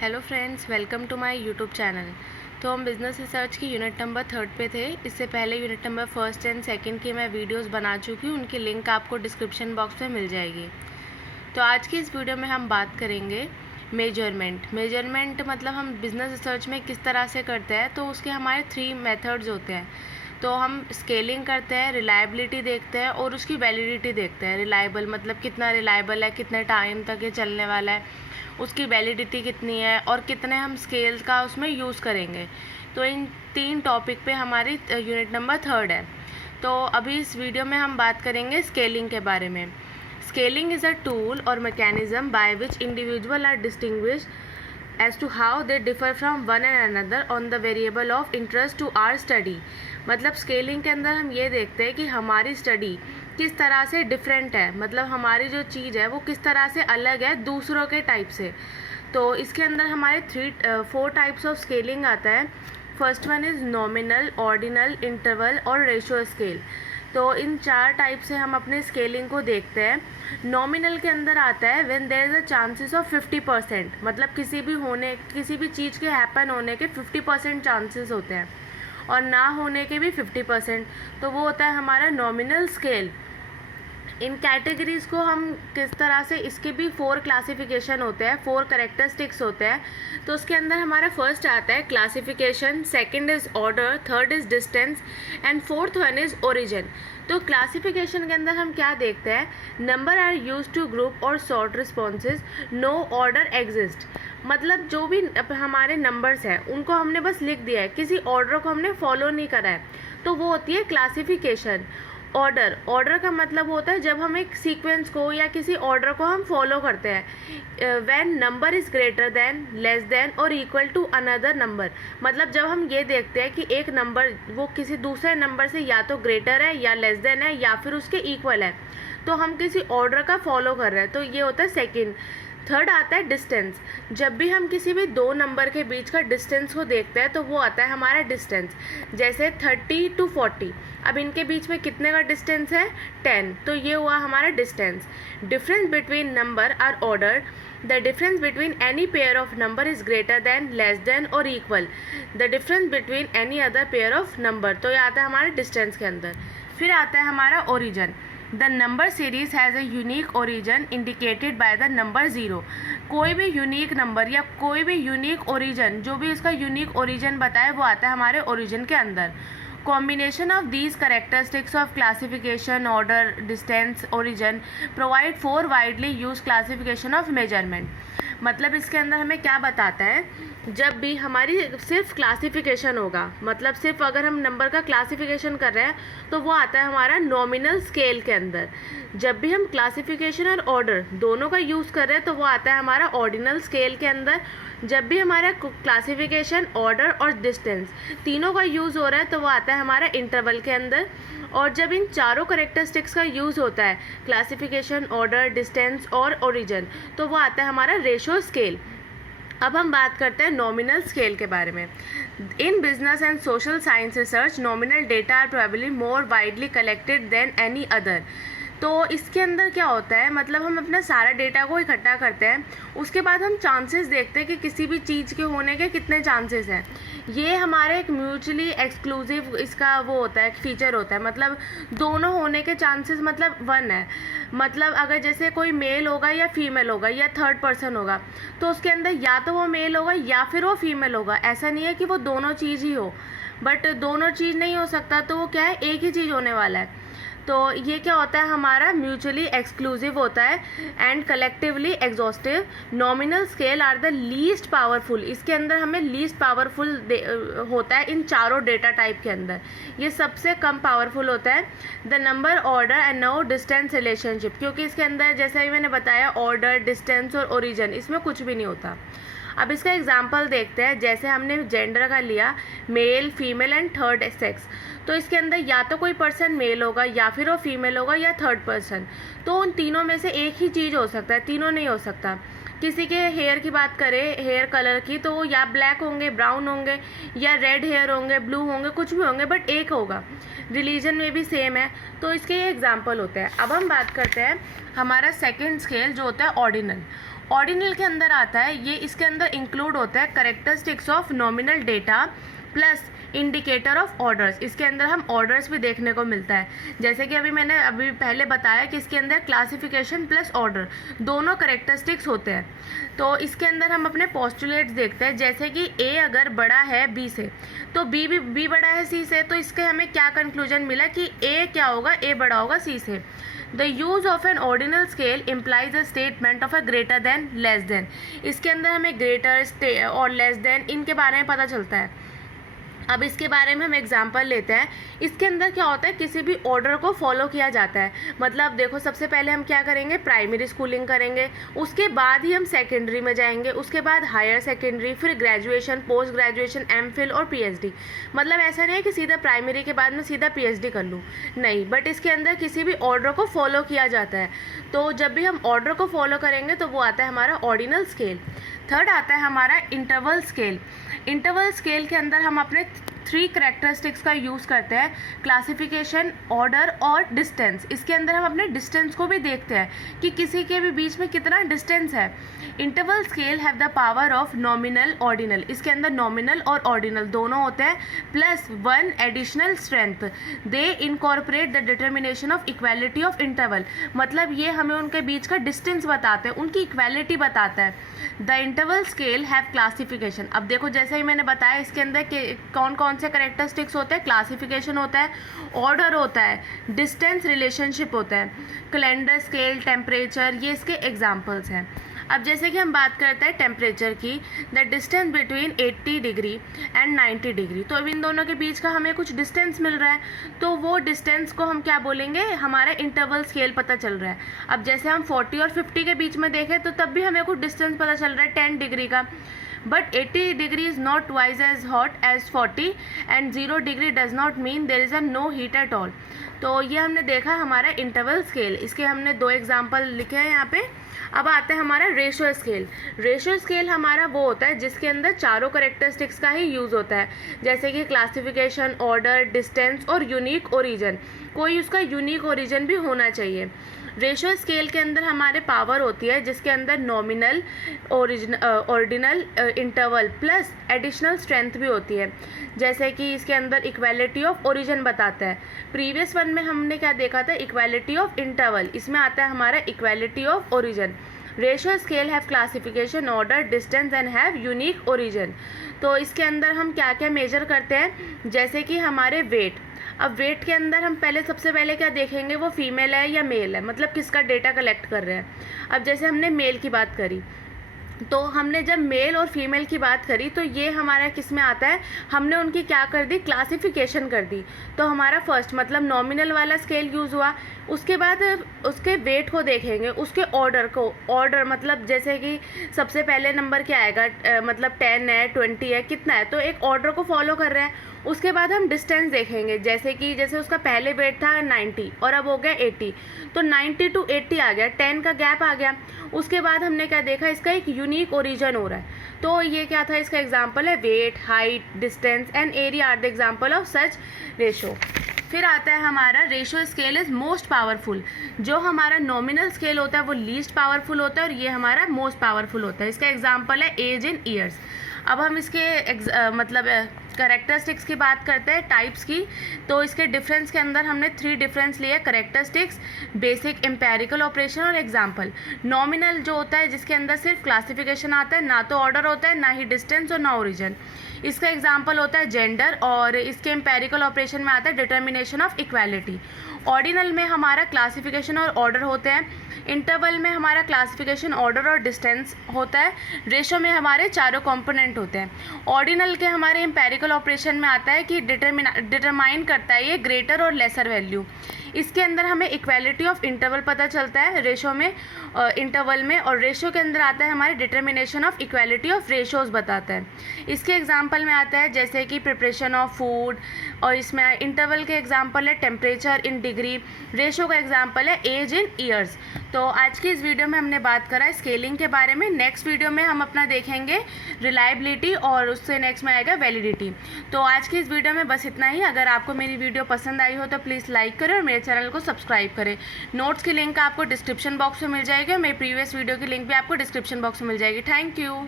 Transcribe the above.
Hello friends, welcome to my YouTube channel. तो हम business research की यूनिट नंबर 3 पे थे। इससे पहले यूनिट नंबर 1 एंड 2 की मैं वीडियोस बना चुकी हूँ, उनकी लिंक आपको डिस्क्रिप्शन बॉक्स में मिल जाएगी। तो आज की इस वीडियो में हम बात करेंगे मेजरमेंट मतलब हम बिज़नेस रिसर्च में किस तरह से करते हैं। तो उसके हमारे 3 मेथड्स होते हैं। तो हम स्केलिंग करते हैं, रिलायबिलिटी देखते हैं और उसकी वैलिडिटी देखते हैं। रिलायबल मतलब कितना रिलायबल है, कितने टाइम तक ये चलने वाला है, उसकी वैलिडिटी कितनी है और कितने हम स्केल का उसमें यूज़ करेंगे। तो इन 3 टॉपिक पे हमारी यूनिट नंबर 3 है। तो अभी इस वीडियो में हम बात करेंगे स्केलिंग के बारे में। स्केलिंग इज़ अ टूल और mechanism by which individual are distinguish as to how they differ from one and another on the variable of interest to our study। मतलब स्केलिंग के अंदर हम ये देखते हैं कि हमारी स्टडी किस तरह से डिफरेंट है, मतलब हमारी जो चीज़ है वो किस तरह से अलग है दूसरों के टाइप से। तो इसके अंदर हमारे 4 टाइप्स ऑफ स्केलिंग आता है। First one is nominal, ordinal, interval और रेशो स्केल। तो इन 4 टाइप से हम अपने स्केलिंग को देखते हैं। नॉमिनल के अंदर आता है when there is a chances of 50%, मतलब किसी भी चीज़ के हैपन होने के 50% चांसेस होते हैं और ना होने के भी 50%। तो वो होता है हमारा नॉमिनल स्केल। इन कैटेगरीज़ को हम किस तरह से, इसके भी 4 क्लासिफिकेशन होते हैं, 4 करेक्टरिस्टिक्स होते हैं। तो उसके अंदर हमारा फर्स्ट आता है classification, second is order, third is distance and fourth one is origin. तो क्लासिफिकेशन के अंदर हम क्या देखते हैं, number are use to group और sort responses, no order exist. मतलब जो भी हमारे नंबर्स हैं उनको हमने बस लिख दिया है, किसी ऑर्डर को हमने फॉलो नहीं करा है, तो वो होती है क्लासिफिकेशन। ऑर्डर का मतलब होता है जब हम एक सीक्वेंस को या किसी ऑर्डर को हम फॉलो करते हैं। When number is greater than, less than और इक्वल टू अनदर नंबर। मतलब जब हम ये देखते हैं कि एक नंबर वो किसी दूसरे नंबर से या तो ग्रेटर है या लेस देन है या फिर उसके इक्वल है, तो हम किसी ऑर्डर का फॉलो कर रहे हैं, तो ये होता है सेकेंड। थर्ड आता है डिस्टेंस। जब भी हम किसी भी 2 नंबर के बीच का डिस्टेंस को देखते हैं तो वो आता है हमारा डिस्टेंस। जैसे 30 to 40, अब इनके बीच में कितने का डिस्टेंस है, 10, तो ये हुआ हमारा distance. Difference between number are order, the difference between any pair of number is greater than, less than और equal the difference between any other pair of number. तो ये आता है हमारे डिस्टेंस के अंदर। फिर आता है हमारा origin. The number series has a unique origin indicated by the number 0। कोई भी यूनिक नंबर या कोई भी यूनिक ओरिजन, जो भी उसका यूनिक ओरिजन बताए वो आता है हमारे ओरिजन के अंदर। Combination of these characteristics of classification, order, distance, origin provide 4 widely use classification of measurement. मतलब इसके अंदर हमें क्या बताता है, जब भी हमारी सिर्फ क्लासिफिकेशन होगा, मतलब सिर्फ अगर हम नंबर का क्लासिफिकेशन कर रहे हैं तो वो आता है हमारा नॉमिनल स्केल के अंदर। जब भी हम क्लासिफिकेशन और ऑर्डर दोनों का यूज़ कर रहे हैं तो वो आता है हमारा ऑर्डिनल स्केल के अंदर। जब भी हमारा क्लासिफिकेशन, ऑर्डर और डिस्टेंस तीनों का यूज़ हो रहा है तो वो आता है हमारा इंटरवल के अंदर। और जब इन चारों करेक्टरिस्टिक्स का यूज़ होता है, क्लासिफिकेशन, ऑर्डर, डिस्टेंस और ओरिजिन, तो वो आता है हमारा रेशो स्केल। अब हम बात करते हैं नॉमिनल स्केल के बारे में। In business and social science research, nominal data are probably more widely collected than any other. तो इसके अंदर क्या होता है, मतलब हम अपना सारा डेटा को इकट्ठा करते हैं, उसके बाद हम चांसेस देखते हैं कि किसी भी चीज़ के होने के कितने चांसेस हैं। ये हमारे एक म्यूचुअली एक्सक्लूसिव इसका वो होता है, फीचर होता है, मतलब दोनों होने के चांसेस मतलब 1 है। मतलब अगर जैसे कोई मेल होगा या फीमेल होगा या थर्ड पर्सन होगा, तो उसके अंदर या तो वो मेल होगा या फिर वो फीमेल होगा। ऐसा नहीं है कि वो दोनों चीज़ ही हो, बट दोनों चीज़ नहीं हो सकता, तो वो क्या है, एक ही चीज़ होने वाला है। तो ये क्या होता है, हमारा म्यूचुअली एक्सक्लूसिव होता है and collectively exhaustive. Nominal scale are the least powerful. इसके अंदर हमें लीस्ट पावरफुल होता है इन चारों डेटा टाइप के अंदर, ये सबसे कम पावरफुल होता है। The number, order and no distance relationship, क्योंकि इसके अंदर जैसा ही मैंने बताया ऑर्डर, डिस्टेंस और ओरिजिन, इसमें कुछ भी नहीं होता। अब इसका एग्जाम्पल देखते हैं। जैसे हमने जेंडर का लिया, male, female and third sex, तो इसके अंदर या तो कोई पर्सन मेल होगा या फिर वो फीमेल होगा या थर्ड पर्सन। तो उन तीनों में से एक ही चीज़ हो सकता है, तीनों नहीं हो सकता। किसी के हेयर की बात करें, हेयर कलर की, तो या ब्लैक होंगे, ब्राउन होंगे या रेड हेयर होंगे, ब्लू होंगे, कुछ भी होंगे, बट एक होगा। रिलीजन में भी सेम है। तो इसके ये एग्जाम्पल होते हैं। अब हम बात करते हैं हमारा सेकेंड स्केल जो होता है ऑर्डिनल। ऑर्डिनल के अंदर आता है ये, इसके अंदर इंक्लूड होता है characteristics of nominal data plus indicator of orders. इसके अंदर हम ऑर्डर्स भी देखने को मिलता है, जैसे कि मैंने अभी पहले बताया कि इसके अंदर क्लासिफिकेशन प्लस ऑर्डर दोनों कैरेक्टरिस्टिक्स होते हैं। तो इसके अंदर हम अपने पोस्टुलेट्स देखते हैं, जैसे कि ए अगर बड़ा है बी से तो बी बड़ा है सी से, तो इसके हमें क्या कंक्लूजन मिला कि ए क्या होगा, ए बड़ा होगा सी से। The use of N ordinal scale implies a statement of a greater than less then. इसके अंदर हमें ग्रेटर और लेस देन इनके बारे में पता चलता है। अब इसके बारे में हम एग्जांपल लेते हैं। इसके अंदर क्या होता है, किसी भी ऑर्डर को फॉलो किया जाता है। मतलब देखो, सबसे पहले हम क्या करेंगे, प्राइमरी स्कूलिंग करेंगे, उसके बाद ही हम सेकेंडरी में जाएंगे, उसके बाद हायर सेकेंडरी, फिर ग्रेजुएशन, पोस्ट ग्रेजुएशन, एमफिल और पीएचडी। मतलब ऐसा नहीं है कि सीधा प्राइमरी के बाद में सीधा पीएचडी कर लूँ, नहीं, बट इसके अंदर किसी भी ऑर्डर को फॉलो किया जाता है। तो जब भी हम ऑर्डर को फॉलो करेंगे तो वो आता है हमारा ऑर्डिनल स्केल। थर्ड आता है हमारा इंटरवल स्केल। इंटरवल स्केल के अंदर हम अपने 3 कैरेक्टरिस्टिक्स का यूज़ करते हैं, क्लासिफिकेशन, ऑर्डर और डिस्टेंस। इसके अंदर हम अपने डिस्टेंस को भी देखते हैं कि किसी के भी बीच में कितना डिस्टेंस है। Interval scale have the power of nominal ordinal. इसके अंदर नॉमिनल और ऑर्डिनल दोनों होते हैं, plus 1 additional strength. They incorporate the determination of equality of interval. मतलब ये हमें उनके बीच का डिस्टेंस बताते हैं, उनकी इक्वालिटी बताता है। The interval scale have classification. अब देखो, जैसे ही मैंने बताया, इसके अंदर कौन कौन से कैरेक्टरिस्टिक्स होते हैं, क्लासिफिकेशन होता है, ऑर्डर होता है, डिस्टेंस रिलेशनशिप होता है, कैलेंडर स्केल, टेम्परेचर, ये इसके एग्जाम्पल्स हैं। अब जैसे कि हम बात करते हैं टेम्परेचर की, the distance between 80 degree and 90 degree. तो अब इन दोनों के बीच का हमें कुछ डिस्टेंस मिल रहा है, तो वो डिस्टेंस को हम क्या बोलेंगे, हमारा इंटरवल स्केल पता चल रहा है। अब जैसे हम 40 और 50 के बीच में देखें तो तब भी हमें कुछ डिस्टेंस पता चल रहा है 10 डिग्री का। But 80 degree is not twice as hot as 40 and 0 degree does not mean there is a no heat at all. तो ये हमने देखा हमारा इंटरवल स्केल। इसके हमने 2 एग्जाम्पल लिखे हैं यहाँ पे। अब आता है हमारा रेशियो स्केल। रेशियो स्केल हमारा वो होता है जिसके अंदर चारों कैरेक्टरिस्टिक्स का ही यूज़ होता है, जैसे कि क्लासिफिकेशन, ऑर्डर, डिस्टेंस और यूनिक ओरिजिन। कोई उसका यूनिक ओरिजिन भी होना चाहिए। रेशियो स्केल के अंदर हमारे पावर होती है जिसके अंदर nominal, ordinal, interval plus additional strength भी होती है, जैसे कि इसके अंदर इक्वालिटी ऑफ ओरिजिन बताता है। प्रीवियस वन में हमने क्या देखा था, इक्वालिटी ऑफ इंटरवल, इसमें आता है हमारा equality of origin. Ratio scale have classification, order, distance and have unique origin. तो इसके अंदर हम क्या क्या मेजर करते हैं, जैसे कि हमारे वेट। अब वेट के अंदर हम सबसे पहले क्या देखेंगे, वो फीमेल है या मेल है, मतलब किसका डेटा कलेक्ट कर रहे हैं। अब जैसे हमने मेल की बात करी, तो हमने जब मेल और फीमेल की बात करी तो ये हमारा किस में आता है, हमने उनकी क्या कर दी, क्लासिफिकेशन कर दी। तो हमारा फर्स्ट मतलब नॉमिनल वाला स्केल यूज़ हुआ, उसके बाद उसके वेट को देखेंगे, उसके ऑर्डर को, ऑर्डर मतलब जैसे कि सबसे पहले नंबर क्या आएगा, मतलब 10 है, 20 है, कितना है, तो एक ऑर्डर को फॉलो कर रहे हैं। उसके बाद हम डिस्टेंस देखेंगे, जैसे उसका पहले वेट था 90 और अब हो गया 80, तो 90 to 80 आ गया, 10 का गैप आ गया। उसके बाद हमने क्या देखा, इसका एक यूनिक ओरिजिन हो रहा है। तो ये क्या था, इसका एग्जांपल है weight, height, distance and area are the example of such ratio. फिर आता है हमारा ratio scale is most powerful. जो हमारा नॉमिनल स्केल होता है वो लीस्ट पावरफुल होता है और ये हमारा मोस्ट पावरफुल होता है। इसका एग्जांपल है एज इन ईयर्स। अब हम इसके मतलब कैरेक्टरिस्टिक्स की बात करते हैं, टाइप्स की। तो इसके डिफरेंस के अंदर हमने 3 डिफरेंस लिए, कैरेक्टरिस्टिक्स, बेसिक, एम्पेरिकल ऑपरेशन और एग्जांपल। नॉमिनल जो होता है जिसके अंदर सिर्फ क्लासिफिकेशन आता है, ना तो ऑर्डर होता है, ना ही डिस्टेंस और ना ओरिजिन। इसका एग्जांपल होता है जेंडर, और इसके एम्पेरिकल ऑपरेशन में आता है डिटर्मिनेशन ऑफ इक्वालिटी। ऑर्डिनल में हमारा क्लासिफिकेशन और ऑर्डर होते हैं। इंटरवल में हमारा क्लासिफिकेशन, ऑर्डर और डिस्टेंस होता है। रेशो में हमारे चारों कंपोनेंट होते हैं। ऑर्डिनल के हमारे एम्पेरिकल ऑपरेशन में आता है कि डिटरमाइन करता है ये ग्रेटर और लेसर वैल्यू। इसके अंदर हमें इक्वालिटी ऑफ इंटरवल पता चलता है रेशो में, इंटरवल में, और रेशो के अंदर आता है हमारे determination of equality of ratios बताता है। इसके एग्जांपल में आता है जैसे कि प्रिपरेशन ऑफ फूड, और इसमें इंटरवल के एग्जांपल है टेम्परेचर इन डिग्री, रेशो का एग्जांपल है एज इन ईयर्स। तो आज की इस वीडियो में हमने बात करा स्केलिंग के बारे में। नेक्स्ट वीडियो में हम अपना देखेंगे रिलायबिलिटी और उससे नेक्स्ट में आएगा वैलिडिटी। तो आज की इस वीडियो में बस इतना ही। अगर आपको मेरी वीडियो पसंद आई हो तो प्लीज़ लाइक करें और मेरे चैनल को सब्सक्राइब करें। नोट्स की लिंक आपको डिस्क्रिप्शन बॉक्स में मिल जाएगी और मेरी प्रीवियस वीडियो की लिंक भी आपको डिस्क्रिप्शन बॉक्स में मिल जाएगी। Thank you.